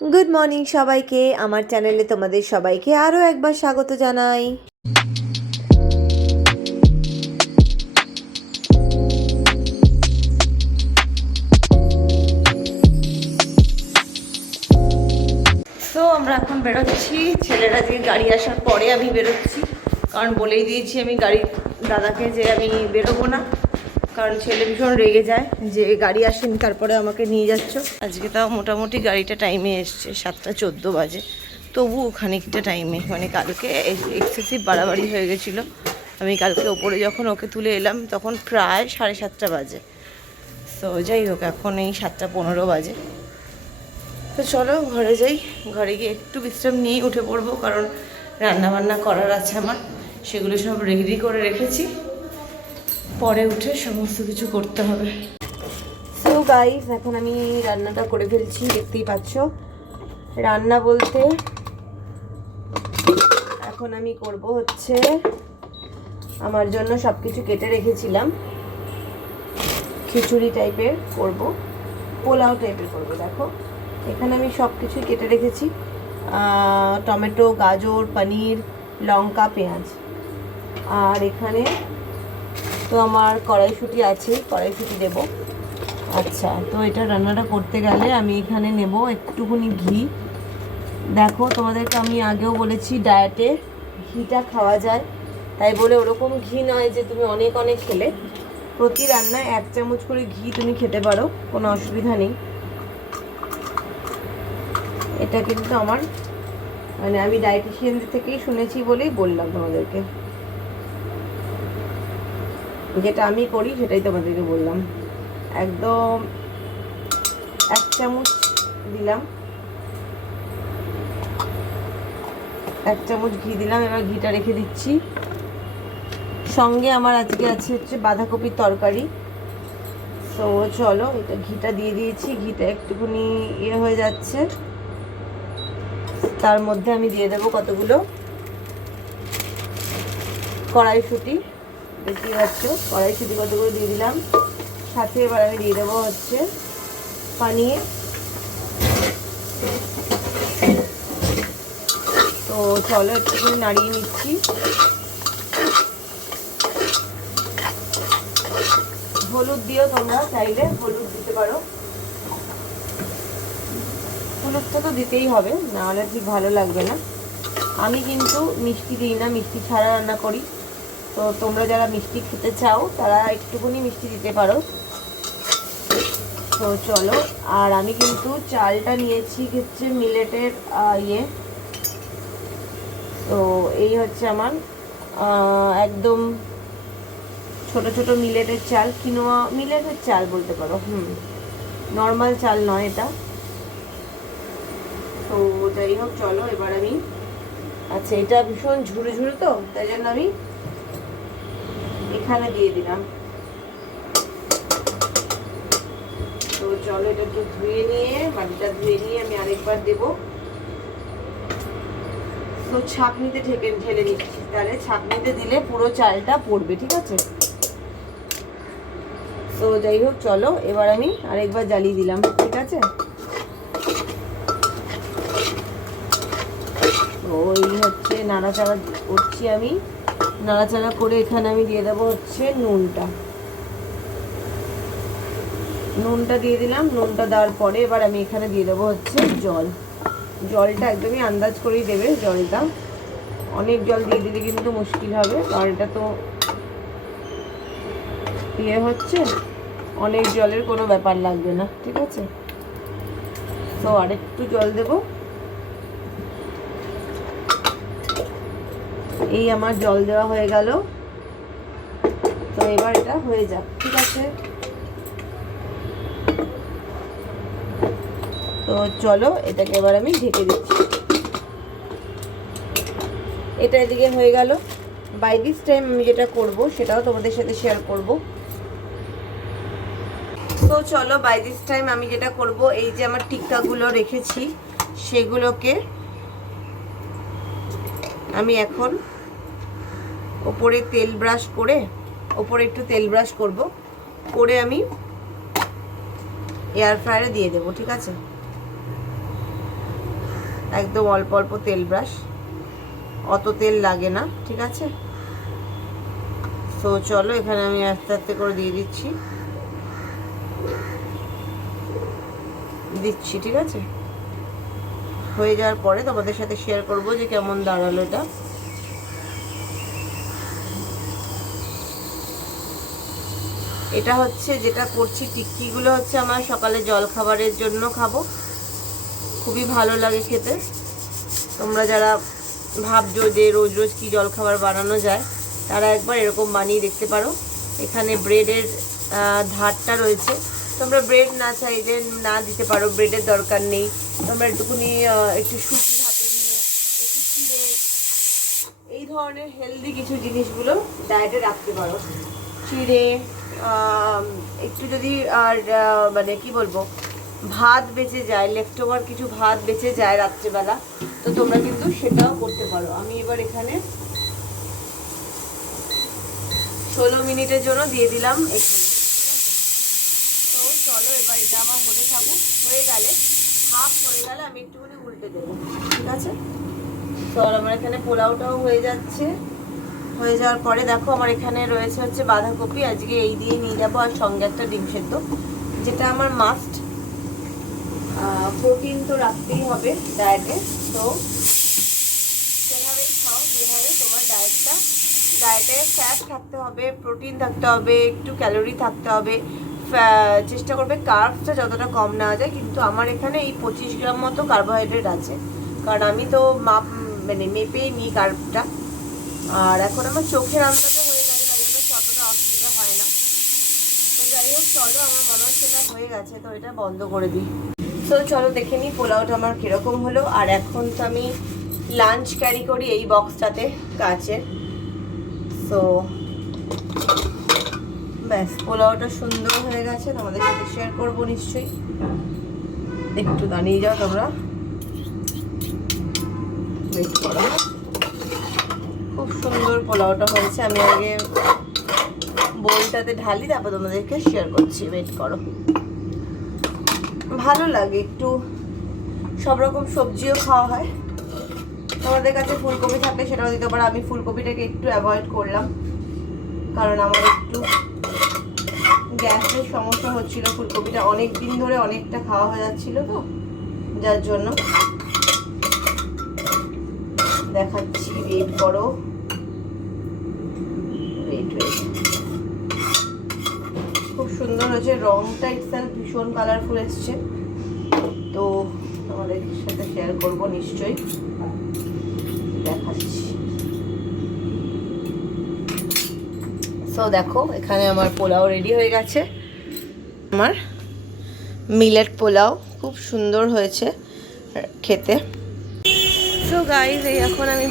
Good morning সবাইকে, আমার চ্যানেলে তোমাদের সবাইকে আরও একবার স্বাগত জানাই। তো আমরা এখন বেরোচ্ছি, ছেলেরা যে গাড়ি আসার পরে আমি বেরোচ্ছি, কারণ বলেই দিয়েছি আমি গাড়ি দাদাকে যে আমি বেরোবো না, কারণ ছেলে ভীষণ রেগে যায় যে গাড়ি আসেনি তারপরে আমাকে নিয়ে যাচ্ছ। আজকে তাও মোটামুটি গাড়িটা টাইমে এসছে, 7:14 বাজে, তবুও খানিকটা টাইমে, মানে কালকে এক্সেসিভ বাড়াবাড়ি হয়ে গেছিলো। আমি কালকে ওপরে যখন ওকে তুলে এলাম তখন প্রায় 7:30 বাজে। তো যাই হোক, এখন এই 7:15 বাজে। তো চলো ঘরে যাই, ঘরে গিয়ে একটু বিশ্রাম নিয়েই উঠে পড়বো, কারণ রান্নাবান্না করার আছে আমার, সেগুলো সব রেডি করে রেখেছি, পরে উঠে সমস্ত কিছু করতে হবে। সো গাইস, এখন আমি রান্নাটা করে ফেলছি, দেখতেই পাচ্ছ। রান্না বলতে এখন আমি করব হচ্ছে, আমার জন্য সব কিছু কেটে রেখেছিলাম, খিচুড়ি টাইপের করব, পোলাও টাইপের করব। দেখো এখানে আমি সব কিছুই কেটে রেখেছি, টমেটো, গাজর, পনির, লঙ্কা, পেঁয়াজ। আর এখানে তো আমার কড়াইশুঁটি আছে, কড়াইশুঁটি দেব। আচ্ছা, তো এটা রান্নাটা করতে গেলে আমি এখানে নেব একটুখানি ঘি। দেখো তোমাদেরকে আমি আগেও বলেছি ডায়েটে ঘিটা খাওয়া যায়, তাই বলে ওরকম ঘি নয় যে তুমি অনেক অনেক খেলে, প্রতি রান্নায় 1 চামচ করে ঘি তুমি খেতে পারো, কোনো অসুবিধা নেই। এটা কিন্তু আমার মানে আমি ডায়েটিশিয়ানদের থেকেই শুনেছি বলেই বললাম তোমাদেরকে, যেটা আমি করি সেটাই তোমাদেরকে বললাম। একদম 1 চামচ দিলাম, 1 চামচ ঘি দিলাম। এবার ঘিটা রেখে দিচ্ছি। সঙ্গে আমার আজকে আছে হচ্ছে বাঁধাকপির তরকারি। তো চলো, এটা ঘিটা দিয়ে দিয়েছি, ঘিটা একটুখানি হয়ে যাচ্ছে, তার মধ্যে আমি দিয়ে দেবো কতগুলো কড়াইশুঁটি। দেখতেই পাচ্ছ কড়াইশুঁটি কতগুলো দিয়ে দিলাম। সাথে এবার আমি দিয়ে দেবো হচ্ছে পনির। তো চলো একটুখানি নাড়িয়ে নিচ্ছি। হলুদ দিও, তোমরা চাইলে হলুদ দিতে পারো, হলুদটা তো দিতেই হবে, নাহলে ঠিক ভালো লাগবে না। আমি কিন্তু মিষ্টি দিই না, মিষ্টি ছাড়া রান্না করি। তো তোমরা যারা মিষ্টি খেতে চাও তারা একটুখানি মিষ্টি দিতে পারো। তো চলো, আর আমি কিন্তু চালটা নিয়েছি হচ্ছে মিলেটের তো এই হচ্ছে আমার একদম ছোট ছোট মিলেটের চাল, কিনোয়া মিলেটের চাল বলতে পারো, নর্মাল চাল নয় এটা। তো যাই হোক, চলো এবার আমি, আচ্ছা এটা ভীষণ ঝুরু ঝুরু, তো তাই জন্য আমি এখানে দিয়ে দিলাম। তো চলো এটা একটু ধুয়ে নিয়ে, বাটিটা ধুয়ে নিয়ে আমি আরেকবার দেবো। তো ছাঁকনিতে ঢেলে দিচ্ছি, তাহলে ছাঁকনিতে দিলে পুরো চালটা পড়বে, ঠিক আছে। তো যাই হোক, চলো এবার আমি আরেকবার জ্বালিয়ে দিলাম, ঠিক আছে। তো এই হচ্ছে নাড়াচাড়া করছি আমি, নাড়াচাড়া করে এখানে আমি দিয়ে দেবো হচ্ছে নুনটা দিয়ে দিলাম। নুনটা দেওয়ার পরে এবার আমি এখানে দিয়ে দেবো হচ্ছে জলটা একদমই আন্দাজ করেই দেবে জলটা, অনেক জল দিয়ে দিলে কিন্তু মুশকিল হবে, কারণ এটা তো হচ্ছে, অনেক জলের কোনো ব্যাপার লাগবে না, ঠিক আছে। তো আরেকটু জল দেব, এই আমার জল দেওয়া হয়ে গেল। তো এবার এটা হয়ে যাক, ঠিক আছে। তো চলো এটাকে এবার আমি ঢেকে দিচ্ছি। এটা এদিকে হয়ে গেল। বাই দিস টাইম আমি যেটা করব সেটাও তোমাদের সাথে শেয়ার করব। তো চলো বাই দিস টাইম আমি যেটা করব, এই যে আমার টিক্কাগুলো রেখেছি সেগুলোকে আমি এখন ওপরে তেল ব্রাশ করে, ওপরে একটু তেল ব্রাশ করব, করে আমি এয়ার ফ্রায়ারে দিয়ে দেবো, ঠিক আছে। একদম অল্প অল্প তেল ব্রাশ, অত তেল লাগে না, ঠিক আছে। তো চলো এখানে আমি আস্তে আস্তে করে দিয়ে দিচ্ছি, ঠিক আছে। হয়ে যাওয়ার পরে তোমাদের সাথে শেয়ার করব যে কেমন দাঁড়ালো এটা। এটা হচ্ছে যেটা করছি, টিক্কিগুলো হচ্ছে আমার সকালে জল খাবারের জন্য খাবো, খুবই ভালো লাগে খেতে। তোমরা যারা ভাবছো যে রোজ রোজ কি জল খাবার বানানো যায়, তারা একবার এরকম বানিয়ে দেখতে পারো। এখানে ব্রেডের ধারটা রয়েছে, তোমরা ব্রেড না চাইলে না দিতে পারো, ব্রেডের দরকার নেই। তোমরা একটুখানি একটু সুজি হাতে নিয়ে একটু চিড়ে, এই ধরনের হেলদি কিছু জিনিসগুলো ডায়েটে রাখতে পারো। চিড়ে, একটু যদি আর মানে কি বলবো, ভাত বেঁচে যায়, লেফটোভার কিছু ভাত বেঁচে যায় রাত্রেবেলা, তো তোমরা কিন্তু সেটাও করতে পারো। আমি এবার এখানে 16 মিনিটের জন্য দিয়ে দিলাম এখানে, ঠিক আছে। তো চলো এবার এটা আমার হতে থাকুক, হয়ে গেলে হাফ হয়ে গেলে আমি একটুখানি উল্টে দেবো, ঠিক আছে। তো আমার এখানে পোলাওটাও হয়ে যাচ্ছে। হয়ে যাওয়ার পরে দেখো আমার এখানে রয়েছে হচ্ছে বাঁধাকপি, আজকে এই দিয়ে নিয়ে যাবো, আর সঙ্গে একটা ডিম সেদ্ধ, যেটা আমার মাস্ট। প্রোটিন তো রাখতেই হবে ডায়েটে, তো সেভাবেই খাও যেভাবে তোমার ডায়েটে ফ্যাট থাকতে হবে, প্রোটিন থাকতে হবে, একটু ক্যালোরি থাকতে হবে, চেষ্টা করবে কার্বসটা যতটা কম নেওয়া যায়। কিন্তু আমার এখানে এই 25 গ্রাম মতো কার্বোহাইড্রেট আছে, কারণ আমি তো মেপেই নিই কার্বটা। আর এখন আমার চোখের আন্দাজে হয়ে গেছে, তাই জন্য অতটা অসুবিধা হয় না। তো যাই হোক চলো, আমার মনে হচ্ছে এটা হয়ে গেছে, তো এটা বন্ধ করে দিই। তো চলো দেখে নিই পোলাওটা আমার কীরকম হলো। আর এখন তো আমি লাঞ্চ ক্যারি করি এই বক্সটাতে কাচের। তো ব্যাস, পোলাওটা সুন্দর হয়ে গেছে, তোমাদের সাথে শেয়ার করবো নিশ্চয়ই। একটু দাঁড়িয়ে যাও তোমরা, ওয়েট করো। খুব সুন্দর পোলাওটা হয়েছে, আমি আগে বোলটাতে ঢালি, তারপর তোমাদেরকে শেয়ার করছি, ওয়েট করো। ভালো লাগে, একটু সব রকম সবজিও খাওয়া হয়। তোমাদের কাছে ফুলকপি থাকলে সেটাও দিতে পারো, আমি ফুলকপিটাকে একটু অ্যাভয়েড করলাম, কারণ আমার একটু গ্যাসের সমস্যা হচ্ছিল। ফুলকপিটা অনেক দিন ধরে অনেকটা খাওয়া হয়ে যাচ্ছিল, তো যার জন্য। দেখাচ্ছি, ওয়েট করো, ওয়েট। খুব সুন্দর হয়েছে, রংটা ইটসেলফ ভীষণ কালারফুল এসছে, তো তোমাদের সাথে শেয়ার করবো নিশ্চয়ই, দেখাচ্ছি। সো দেখো এখানে আমার পোলাও রেডি হয়ে গেছে, আমার মিলেট পোলাও খুব সুন্দর হয়েছে খেতে। সো গাইজ, এই এখন আমি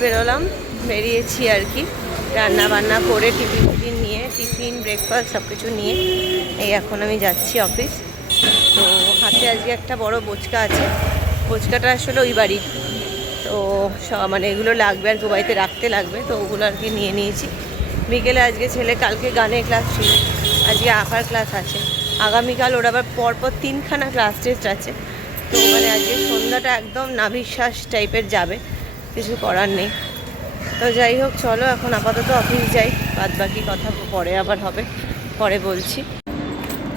বেরিয়েছি আর কি, রান্না বান্না করে টিফিন নিয়ে, ব্রেকফাস্ট সব কিছু নিয়ে এই এখন আমি যাচ্ছি অফিস। তো হাতে আজকে একটা বড় বোচকা আছে, বোচকাটা আসলে ওই বাড়ির, তো মানে এগুলো লাগবে আর বাড়িতে রাখতে লাগবে, তো ওগুলো আর কি নিয়ে নিয়েছি। বিকেলে আজকে ছেলে, কালকে গানের ক্লাস ছিল, আজকে আঁকার ক্লাস আছে, আগামীকাল ওর আবার পরপর 3খানা ক্লাস টেস্ট আছে। তো মানে আজকে সন্ধ্যাটা একদম নাভিশ্বাস টাইপের যাবে, কিছু করার নেই। তো যাই হোক চলো, এখন আপাতত অফিস যাই, বাদ বাকি কথা পরে আবার হবে, পরে বলছি।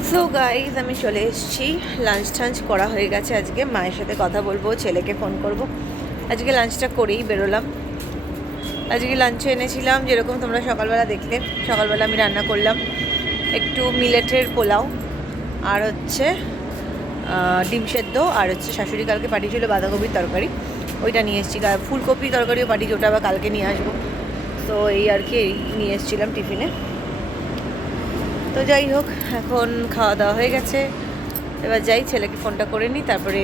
সো গাইজ, আমি চলে এসেছি, লাঞ্চ টাঞ্চ করা হয়ে গেছে। আজকে মায়ের সাথে কথা বলবো, ছেলেকে ফোন করব। আজকে লাঞ্চটা করেই বেরোলাম। আজকে লাঞ্চে এনেছিলাম, যেরকম তোমরা সকালবেলা দেখলে, সকালবেলা আমি রান্না করলাম একটু মিলেটের পোলাও, আর হচ্ছে ডিম সেদ্ধ, আর হচ্ছে শাশুড়ি কালকে পাঠিয়েছিল বাঁধাকপির তরকারি, ওইটা নিয়ে এসেছি। ফুলকপি তরকারিও পাঠিয়েছি, ওটা আবার কালকে নিয়ে আসবো। তো এই আর কি, নিয়ে এসেছিলাম টিফিনে। তো যাই হোক, এখন খাওয়া দাওয়া হয়ে গেছে, এবার যাই ছেলেকে ফোনটা করে নিই, তারপরে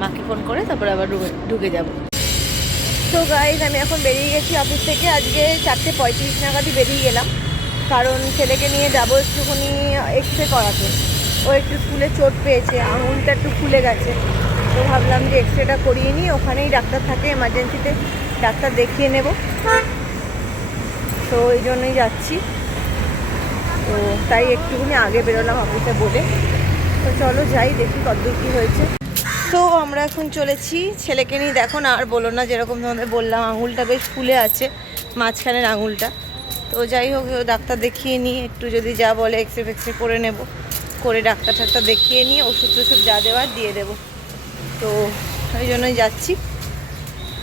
মাকে ফোন করে তারপরে আবার ঢুকে যাব। তো গাইজ, আমি এখন বেরিয়ে গেছি অফিস থেকে। আজকে 4:35 নাগাদই বেরিয়ে গেলাম, কারণ ছেলেকে নিয়ে যাবো একটুখানি এক্সরে করাতে। ও একটু স্কুলে চোট পেয়েছে, আঙুলটা একটু ফুলে গেছে, তো ভাবলাম যে এক্সরেটা করিয়ে নিই, ওখানেই ডাক্তার থাকে, এমার্জেন্সিতে ডাক্তার দেখিয়ে নেব, তো এই জন্যই যাচ্ছি। তো তাই একটুখানি আগে বেরোলাম অফিসে বলে। তো চলো যাই, দেখি কতদূর কী হয়েছে। সো আমরা এখন চলেছি ছেলেকে নিয়ে। দেখো না, আর বলো না, যেরকম তোমাদের বললাম আঙুলটা বেশ ফুলে আছে, মাঝখানের আঙুলটা। তো যাই হোক, ডাক্তার দেখিয়ে নিই একটু, যদি যা বলে এক্সরে ফেক্সরে করে নেব, করে ডাক্তার টাক্তার দেখিয়ে নিয়ে ওষুধ টষুধ যা দেওয়ার দিয়ে দেবো। তো ওই জন্যই যাচ্ছি।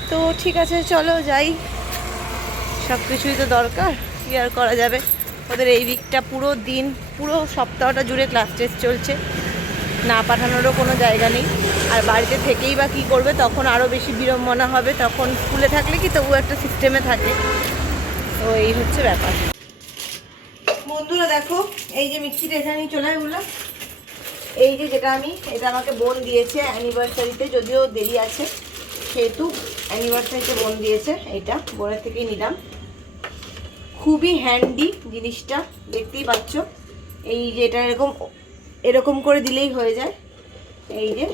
তো ঠিক আছে, চলো যাই। সব কিছুই তো দরকার, কি আর করা যাবে। ওদের এই উইকটা পুরো দিন, পুরো সপ্তাহটা জুড়ে ক্লাস টেস্ট চলছে, না পাঠানোরও কোনো জায়গা নেই। আর বাড়িতে থেকেই বা কী করবে, তখন আরও বেশি বিড়ম্বনা হবে। তখন স্কুলে থাকলে কি তবু একটা সিস্টেমে থাকে। তো এই হচ্ছে ব্যাপার। বন্ধুরা দেখো, এই যে মিক্সিটা এখানেই চলে বললাম, এই যে যেটা এটা আমাকে বোন দিয়েছে অ্যানিভার্সারিতে, যদিও দেরি আছে সেহেতু অ্যানিভার্সারিতে বোন দিয়েছে। এইটা বোনের থেকেই নিলাম। খুবই হ্যান্ডি জিনিসটা, দেখতেই পাচ্ছ। এই যে এটা এরকম করে দিলেই হয়ে যায়। এই যে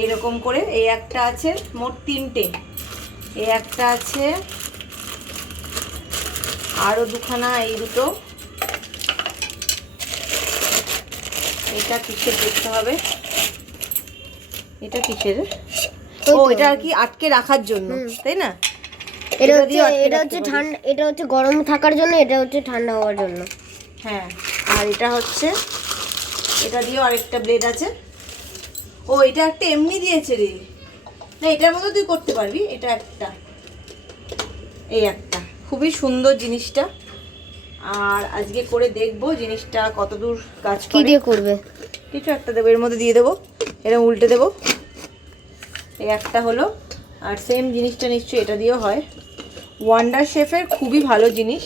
এইরকম করে, এই একটা আছে, মোট 3টে। এই একটা আছে, আরও দুখানা, এই দুটো। এটা কিসের দেখতে হবে, এটা কিসের? ও, এটা আর কি আটকে রাখার জন্য, তাই না? এটা হচ্ছে ঠান্ডা, এটা হচ্ছে গরম থাকার জন্য, এটা হচ্ছে ঠান্ডা হওয়ার জন্য। হ্যাঁ, আর এটা হচ্ছে, এটা দিয়েও আরেকটা ব্লেড আছে। ও, এটা একটা এমনি দিয়েছে রে, না এটার মতো তুই করতে পারবি। এটা একটা, এই একটা, খুবই সুন্দর জিনিসটা। আর আজকে করে দেখবো জিনিসটা কতদূর কাজ করে। কি দিয়ে করবে? কিছু একটা দেবো, এর মধ্যে দিয়ে দেবো, এরকম উল্টে দেবো। এই একটা হলো। আর সেম জিনিসটা নিশ্চয়ই এটা দিয়েও হয়। ওয়ান্ডার শেফের খুবই ভালো জিনিস।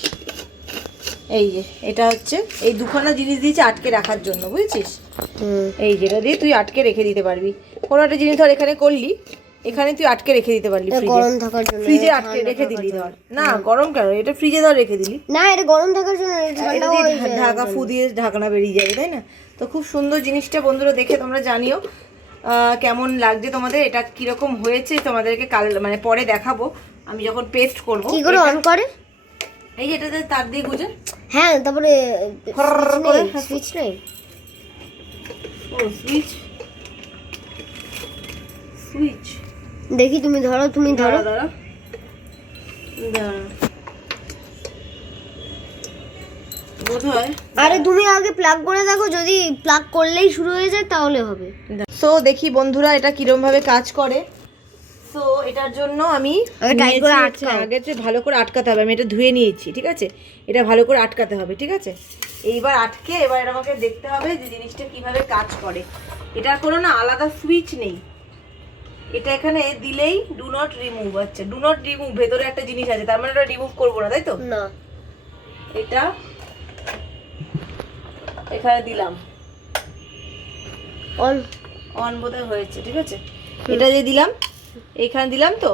এই যে এটা হচ্ছে, এই দুখানা জিনিস দিয়েছে আটকে রাখার জন্য, বুঝেছিস? এই যেটা দিয়ে তুই আটকে রেখে দিতে পারবি। কোনো একটা জিনিস ধর এখানে করলি, এখানে তুই আটকে রেখে দিতে পারলি, গরম থাকার জন্য। ফ্রিজে আটকে রেখে দিলি ধর। না, গরম কেন, এটা ফ্রিজে ধর রেখে দিলি। না, এটা গরম থাকার জন্য, ঢাকা ফু দিয়ে ঢাকনা বেরিয়ে যাবে, তাই না? তো খুব সুন্দর জিনিসটা বন্ধুরা, দেখে তোমরা জানিও কেমন লাগছে তোমাদের, এটা কিরকম হয়েছে। তোমাদেরকে কাল মানে পরে দেখাবো আমি যখন পেস্ট করবো। কি করে অন করে? এই যে এটাতে তার দিয়ে গুজে। হ্যাঁ, তারপরে সুইচ নেই। ও, সুইচ দেখি, তুমি ধরো, তুমি ধরো। দাঁড়া। বোধহয়, আরে তুমি আগে প্লাগ করে দেখো, যদি প্লাগ করলেই শুরু হয়ে যায় তাহলে হবে। সো দেখি বন্ধুরা এটা কিরম ভাবে কাজ করে। তো এটার জন্য আমি আগে ভালো করে আটকাতে হবে। আমি এটা ধুয়ে নিয়েছি, ঠিক আছে? এটা ভালো করে আটকাতে হবে, ঠিক আছে? এইবার আটকে, এবার আমাকে দেখতে হবে যে জিনিসটা কিভাবে কাজ করে। এটার কোনো না আলাদা সুইচ নেই। এটা এখানে দিলেই ডু নট রিমুভ। আচ্ছা, ডু নট রিমুভ, ভেতরে একটা জিনিস আছে, তার মানে এটা রিমুভ করবো না, তাই তো? না, এটা এখানে দিলাম, অন অন বোধহয় হয়েছে, ঠিক আছে? এটা যে দিলাম, এইখানে দিলাম, তো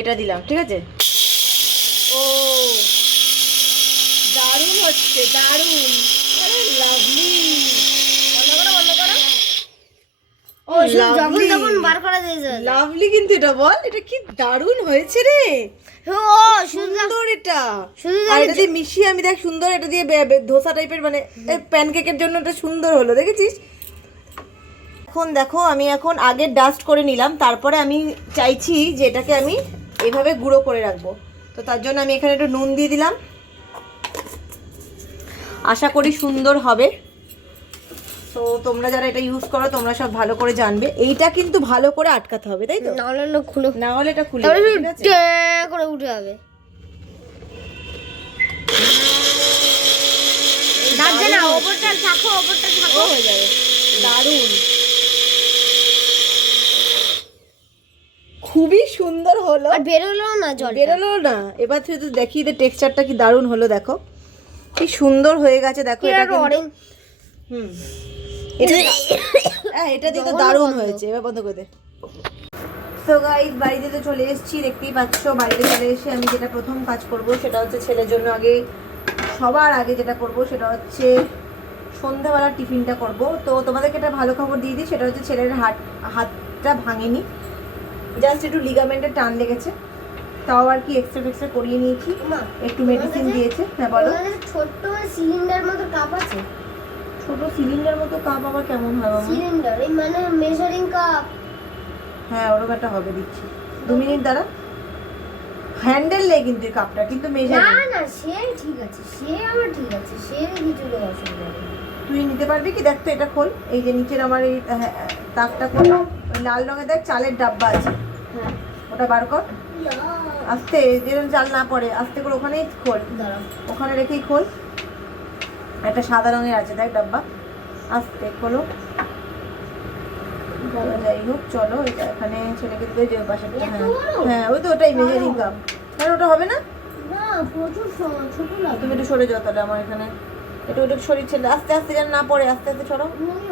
এটা দিলাম, ঠিক আছে? ও, দারুণ হচ্ছে, দারুণ। আরে লাভলি। বন্ধ করো। ও, যখন তখন বার করা যায়। লাভলি কিন্তু এটা, বল, এটা কি দারুণ হয়েছে রে। ও, সুন্দর এটা। শুধু আর এটা দিয়ে মিশিয়ে আমি দেখ সুন্দর, এটা দিয়ে ধোসা টাইপের, মানে প্যানকেকের জন্য এটা সুন্দর হলো, দেখেছিস? এখন দেখো, আমি এখন আগে ডাস্ট করে নিলাম, তারপরে আমি চাইছি যে এটাকে আমি এইভাবে গুঁড়ো করে রাখবো। তো তার জন্য আমি এখানে একটু নুন দিয়ে দিলাম, আশা করি সুন্দর হবে। তো তোমরা যারা এটা ইউজ করো তোমরা সব ভালো করে জানবে। এইটা কিন্তু ভালো করে আটকাতে হবে, তাই তো? না হলে এটা খুলে করে উঠে যাবে। ওপরটা থাকো হয়ে যাবে। দারুণ, খুবই সুন্দর হলো। আর বেরোলো না, জল বেরোলো না। এবার শুধু দেখি এর টেক্সচারটা কি দারুণ হলো, দেখো কি সুন্দর হয়ে গেছে। দেখো এটা এটা দিয়ে তো দারুণ হয়েছে। এবার বন্ধ করে দে। সো গাইস, বাড়িতে তো চলে এসেছি, দেখতেই পাচ্ছ। বাড়িতে চলে এসে আমি যেটা প্রথম কাজ করব সেটা হচ্ছে ছেলের জন্য সবার আগে যেটা করব সেটা হচ্ছে সন্ধ্যাবেলার টিফিনটা করব। তো তোমাদেরকে একটা ভালো খবর দিয়ে দিই, সেটা হচ্ছে ছেলের হাতটা ভাঙেনি, জাস্ট একটু লিগামেন্টের টান লেগেছে। তাও আর কি এক্সরে করিয়ে নিয়েছি, একটু মেডিসিন দিয়েছে। হ্যাঁ বলো। ছোট্ট সিলিন্ডার মতো কাপ আছে, ছোট সিলিন্ডার মতো কাপ আবার কেমন হয় বাবা? সিলিন্ডার এই মানে মেজারিং কাপ। হ্যাঁ ওরকম একটা হবে দিচ্ছি। 2 মিনিট দাঁড়া। হ্যান্ডেল নেই কিন্তু এই কাপটা, কিন্তু মেজার না না সে ঠিক আছে, সে আমার ঠিক আছে, সে কিছু অসুবিধা নেই। তুই নিতে পারবি কি? দেখ তো এটা খোল, এই যে নিচের আমার এই তাকটা খোল, ওই লাল রঙের দেখ চালের ডাব্বা আছে, হ্যাঁ ওটা বার কর আস্তে, যেরকম চাল না পড়ে আস্তে করে ওখানেই খোল, দাঁড়াও। ওখানে রেখেই খোল। একটা সাদা রঙের আছে দেখ ডাব্বা, আস্তে খোলো। যাই হোক চলো, এটা এখানে ছেলেকে দিতে যে পাশেরটা, হ্যাঁ হ্যাঁ ওই তো ওটাই মেজারিং কাপ। কেন ওটা হবে না? না প্রচুর ছোট লাগে। তুমি একটু সরে যাও তাহলে আমার এখানে, একটু ওটা সরিয়ে ছেড়ে আস্তে আস্তে যেন না পড়ে, আস্তে আস্তে ছড়ো।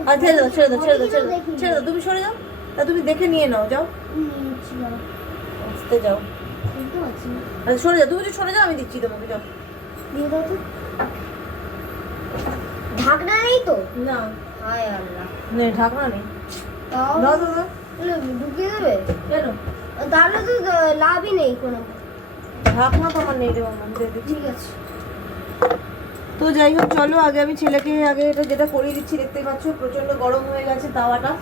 আর ছেড়ে দাও ছেড়ে দাও ছেড়ে দাও ছেড়ে দাও ছেড়ে দাও, তুমি সরে যাও। তা তুমি দেখে নিয়ে নাও, যাও আস্তে যাও, আচ্ছা সরে যাও, তুমি একটু সরে যাও, আমি দিচ্ছি তোমাকে, যাও। ঢাকনা নেই তো? না হায় আল্লাহ, নেই, ঢাকনা নেই। তাও দাও দাও দাও। ঢুকিয়ে দেবে? কেন? তাহলে তো লাভই নেই কোনো। ঢাকনা তো আমার নেই রে বাবা, আমি দিয়ে দিচ্ছি। ঠিক আছে। তো যাই হোক চলো, আগে আমি ছেলেকে আগে এটা যেটা করিয়ে দিচ্ছি, দেখতেই পাচ্ছ প্রচন্ড গরম হয়ে গেছে তাওয়াটা,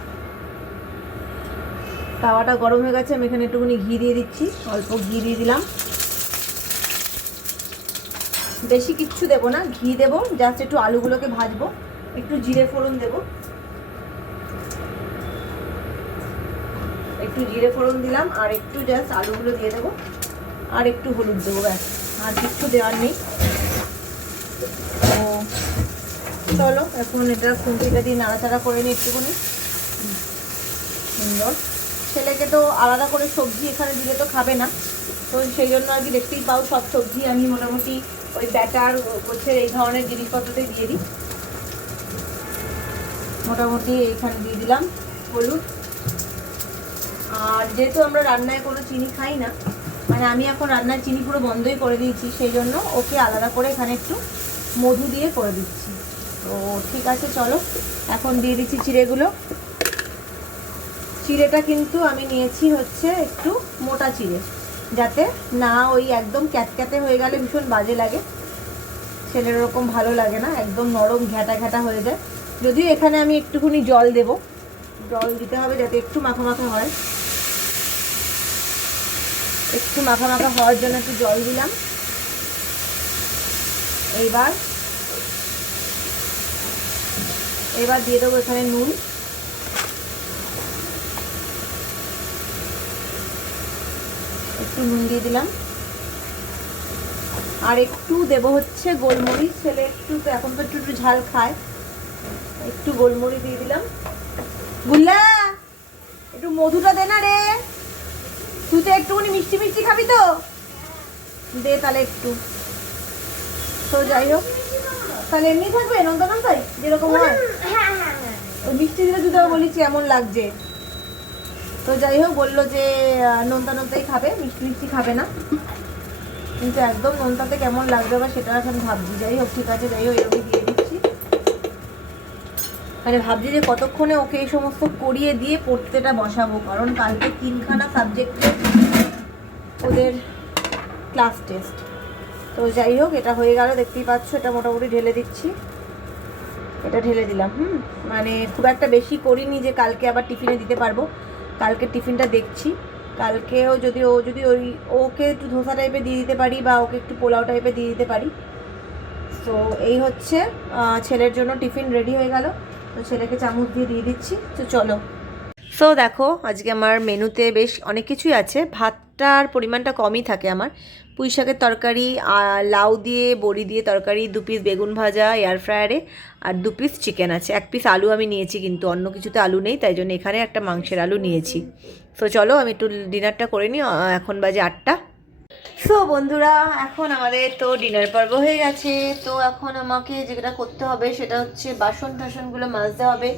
তাওয়াটা গরম হয়ে গেছে। আমি এখানে একটুখানি ঘি দিয়ে দিচ্ছি, অল্প ঘি দিয়ে দিলাম, বেশি কিচ্ছু দেবো না, ঘি দেবো জাস্ট, একটু আলুগুলোকে ভাজবো, একটু জিরে ফোড়ন দেবো, একটু জিরে ফোড়ন দিলাম, আর একটু জাস্ট আলুগুলো দিয়ে দেবো, আর একটু হলুদ দেবো, ব্যাস, আর কিচ্ছু দেওয়ার নেই। তো চলো এখন এটা খুন্তিটা দিয়ে নাড়াচাড়া করে নিই একটুখানি, সুন্দর। ছেলেকে তো আলাদা করে সবজি এখানে দিলে তো খাবে না, তো সেই জন্য আর কি দেখতেই পাও সব সবজি আমি মোটামুটি ওই ব্যাটার গোছের এই ধরনের জিনিসপত্রতে দিয়ে দিই। মোটামুটি এইখানে দিয়ে দিলাম হলুদ, আর যেহেতু আমরা রান্নায় কোনো চিনি খাই না, মানে আমি এখন রান্নায় চিনি পুরো বন্ধই করে দিয়েছি, সেই জন্য ওকে আলাদা করে এখানে একটু মধু দিয়ে করে দিচ্ছি। তো ঠিক আছে চলো, এখন দিয়ে দিচ্ছি চিড়েগুলো। চিড়েটা কিন্তু আমি নিয়েছি হচ্ছে একটু মোটা চিড়ে, যাতে না ওই একদম ক্যাতক্যাতে হয়ে গেলে ভীষণ বাজে লাগে, ছেলের ওরকম ভালো লাগে না, একদম নরম ঘ্যাটা ঘ্যাটা হয়ে যায়। যদিও এখানে আমি একটুখানি জল দেব, জল দিতে হবে যাতে একটু মাখা মাখা হয়, একটু মাখা মাখা হওয়ার জন্য একটু জল দিলাম। এবার দিয়ে দেবো এখানে নুন, একটু নুন দিয়ে দিলাম, আর একটু দেবো হচ্ছে গোলমরিচ, ছেলে একটু এখন তো একটু ঝাল খায়, একটু গোলমরিচ দিয়ে দিলাম। গুল্লা একটু মধুটা দে না রে, তুই তো একটুখানি মিষ্টি মিষ্টি খাবি তো, দে তাহলে একটু। তো যাই হোক, তাহলে এমনি থাকবে নোনতা নোনতাই যেরকম হয়, ওই মিষ্টি দিলে তুই তো বলিস কেমন লাগছে। তো যাই হোক বললো যে নোনতা নোনতাই খাবে, মিষ্টি মিষ্টি খাবে না, কিন্তু একদম নোনতাতে কেমন লাগবে বা সেটা এখন ভাবছি। যাই হোক ঠিক আছে, যাই হোক এরকমই দিয়ে দিচ্ছি, মানে ভাবছি যে কতক্ষণে ওকে এই সমস্ত করিয়ে দিয়ে পড়তেটা বসাবো, কারণ কালকে 3খানা সাবজেক্টে ওদের ক্লাস টেস্ট। তো যাই হোক এটা হয়ে গেল, দেখতেই পাচ্ছ, এটা মোটামুটি ঢেলে দিচ্ছি, এটা ঢেলে দিলাম। মানে খুব একটা বেশি করিনি যে কালকে আবার টিফিনে দিতে পারবো, কালকে টিফিনটা দেখছি, কালকেও যদি ওই ওকে একটু ধোসা টাইপে দিয়ে দিতে পারি বা ওকে একটু পোলাও টাইপে দিয়ে দিতে পারি। তো এই হচ্ছে ছেলের জন্য টিফিন রেডি হয়ে গেল, তো ছেলেকে চামচ দিয়ে দিচ্ছি। তো চলো, সো দেখো আজকে আমার মেনুতে বেশ অনেক কিছুই আছে, ভাতটার পরিমাণটা কমই থাকে আমার, পুঁই শাকের তরকারি, লাউ দিয়ে বড়ি দিয়ে তরকারি, 2 পিস বেগুন ভাজা এয়ার ফ্রায়ারে, আর 2 পিস চিকেন আছে, 1 পিস আলু আমি নিয়েছি, কিন্তু অন্য কিছুতে আলু নেই, তাই জন্য এখানে একটা মাংসের আলু নিয়েছি। তো চলো আমি একটু ডিনারটা করে নিই, এখন বাজে 8টা। সো বন্ধুরা এখন আমাদের তো ডিনার পর্ব হয়ে গেছে, তো এখন আমাকে যেটা করতে হবে সেটা হচ্ছে বাসন টাসনগুলো মাজতে হবে,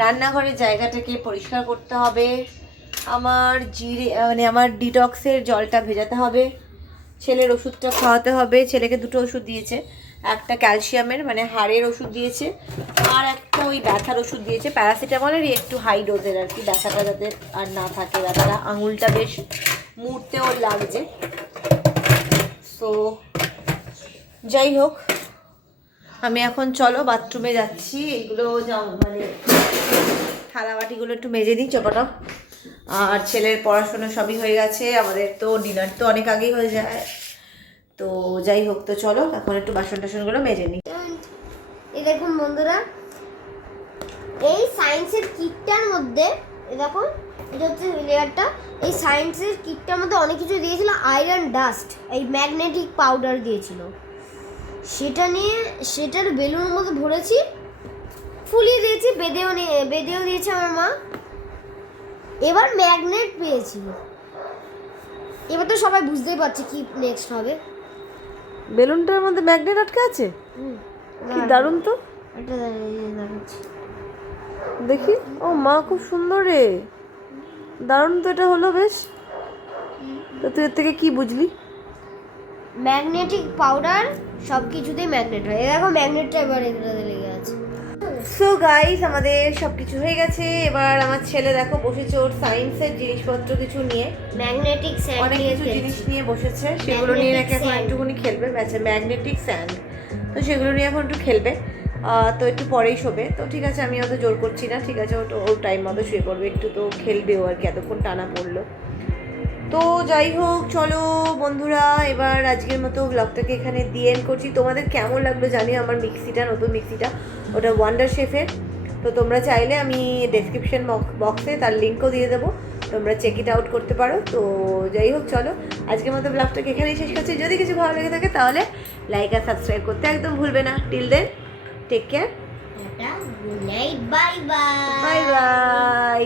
রান্নাঘরের জায়গাটাকে পরিষ্কার করতে হবে, আমার আমার ডিটক্সের জলটা ভেজাতে হবে, ছেলের ওষুধটা খাওয়াতে হবে, ছেলেকে 2টো ওষুধ দিয়েছে, একটা ক্যালসিয়ামের মানে হাড়ের ওষুধ দিয়েছে, আর একটা ওই ব্যথার ওষুধ দিয়েছে, প্যারাসিটামলেরই একটু হাই ডোজের আর কি, ব্যথাটা যাতে আর না থাকে, ব্যথাটা আঙুলটা বেশ মুড়তেও লাগছে। তো যাই হোক আমি এখন চলো বাথরুমে যাচ্ছি, এগুলো যাও মানে থালা বাটিগুলো একটু মেজে দিই চপাটপ। আর ছেলের পড়াশোনা সবই হয়ে গেছে, আমাদের তো ডিনার তো অনেক আগেই হয়ে যায়। তো যাই হোক, তো চলো এখন একটু বাসন টাসনগুলো মেজে নিই। এই দেখুন বন্ধুরা, এই সায়েন্সের কিটটার মধ্যে এই দেখুন, এটা হচ্ছে লেয়ারটা। এই সায়েন্সের কিটটার মধ্যে অনেক কিছু দিয়েছিল, আয়রন ডাস্ট, এই ম্যাগনেটিক পাউডার দিয়েছিল। সেটা নিয়ে সেটার বেলুনের মধ্যে ভরেছি, ফুলিয়ে দিয়েছি, বেঁধেও দিয়েছে আমার মা। এবার ম্যাগনেট পেয়েছি, এবার তো সবাই বুঝতেই পারছে কি নেক্সট হবে। বেলুনটার মধ্যে ম্যাগনেট আটকে আছে, কি দারুণ তো। এটা দেখাচ্ছি, দেখি, ও মা খুব সুন্দর রে, দারুণ তো এটা হলো বেশ। তো তুই এর থেকে কি বুঝলি? ম্যাগনেটিক পাউডার সব কিছুতেই ম্যাগনেট হয়। এই দেখো ম্যাগনেটটা এবার এগুলোতে লেগে আছে। সো গাইস, আমাদের সব কিছু হয়ে গেছে। এবার আমার ছেলে দেখো বসেছে ওর সায়েন্সের জিনিসপত্র কিছু নিয়ে, ম্যাগনেটিক স্যান্ড অনেক কিছু জিনিস নিয়ে বসেছে, সেগুলো নিয়ে নাকি এখন একটুখানি খেলবে। আচ্ছা, ম্যাগনেটিক স্যান্ড, তো সেগুলো নিয়ে এখন একটু খেলবে। তো একটু পরেই শোবে। তো ঠিক আছে, আমি অত জোর করছি না, ঠিক আছে, ওর টাইম মতো শুয়ে পড়বে, একটু তো খেলবে ও আর কি, এতক্ষণ টানা পড়লো। তো যাই হোক, চলো বন্ধুরা, এবার আজকের মতো ব্লগটাকে এখানে দিয়ে এন্ড করছি। তোমাদের কেমন লাগলো জানিও আমার মিক্সিটা, নতুন মিক্সিটা, ওটা ওয়ান্ডার শেফের। তো তোমরা চাইলে আমি ডেসক্রিপশন বক্সে তার লিঙ্কও দিয়ে দেবো, তোমরা চেক ইট আউট করতে পারো। তো যাই হোক, চলো আজকের মতো ব্লগটাকে এখানেই শেষ করছি। যদি কিছু ভালো লেগে থাকে তাহলে লাইক আর সাবস্ক্রাইব করতে একদম ভুলবে না। Till then, take care, good night, bye bye. Bye by.